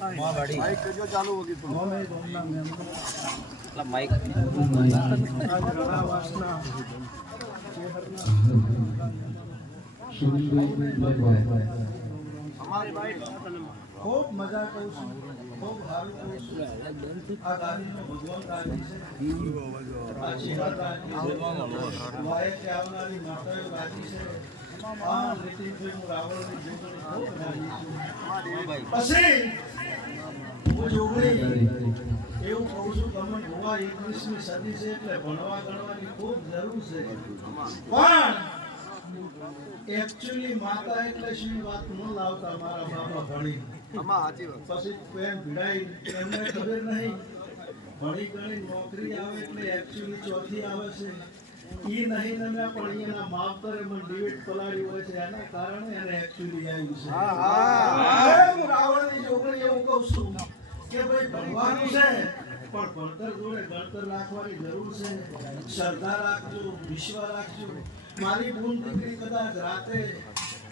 Mike કરજો ચાલુ હોગી તો માઈક ખૂબ મજા કરું છું ખૂબ સારું કરું છું આ ગાડીનો ભગવાન રાજી છે આ જીવન રાજી છે વાય કે આવનારી માતાઓ રાજી છે આ નીતિનભાઈ હું રાવણની જોગણી ખૂબ રાજી છું પછી હું જોગણી એવું કહું છું તમે ગોવા 21મી સદી છે એટલે ભણવા ગણવાની ખૂબ જરૂર છે પણ એકચ્યુઅલી માતા એટલે શું વાત ન લાવતા મારા બાપા ભણી આમાં સાચી વાત પછી પેન ભીડાઈ એમને ખબર નહીં ભણી ગણી નોકરી આવે એટલે એકચ્યુઅલી ચોથી આવે છે ઈ નહીં ને પણ એના માવતરે મને ડિવિડ પલાડી હોય છે એના કારણે એને એકચ્યુઅલી આવ્યું છે હું રાવણની જોગણી એવું કહું છું કે ભાઈ ભણવાનું છે પણ ભણતર જોડે ગણતર રાખવાની જરૂર છે શ્રદ્ધા રાખજો વિશ્વાસ રાખજો મારી બૂન દીકરી કદાચ રાતે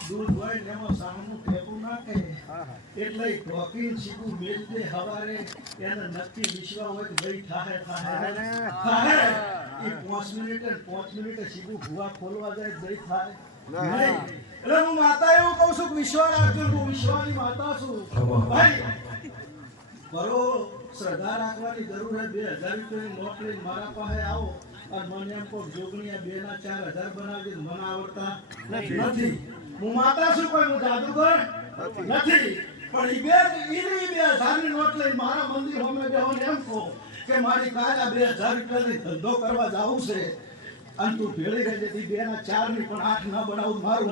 દૂધ હોય ને એમાં સામનું ટેપું નાખે એટલે ઢોકીને શીખું મેલ દે હવારે એને નક્કી વિશ્વાસ હોય કે ભાઈ થાહે એ 5 મિનિટે શીખું ભૂવા ખોલવા જાય જઈ થાય નહીં એટલે હું માતા એવું કહું છું કે વિશ્વાસ રાખજો હું વિશ્વાની માતા છું ભાઈ બરો શ્રદ્ધા રાખવાની જરૂર છે 2000 રૂપિયાની નોટ લઈને મારા પાસે આવો અને મને એમ કહો જોગણીયા 2 ના 4000 બનાવજે મને આવડતા નથી હું માતા છું કોઈ હું જાદુગર નથી પણ ઈ 2000 ની નોટ લઈને મારા મંદિર હોમે બેહોને એમ કહો કે મારી કાયા 2000 રૂપિયાની ધંધો કરવા જાવું છે અને તું ભેળી રહી જતી 2 ના 4 ની પણ 8 ન બનાવું મારું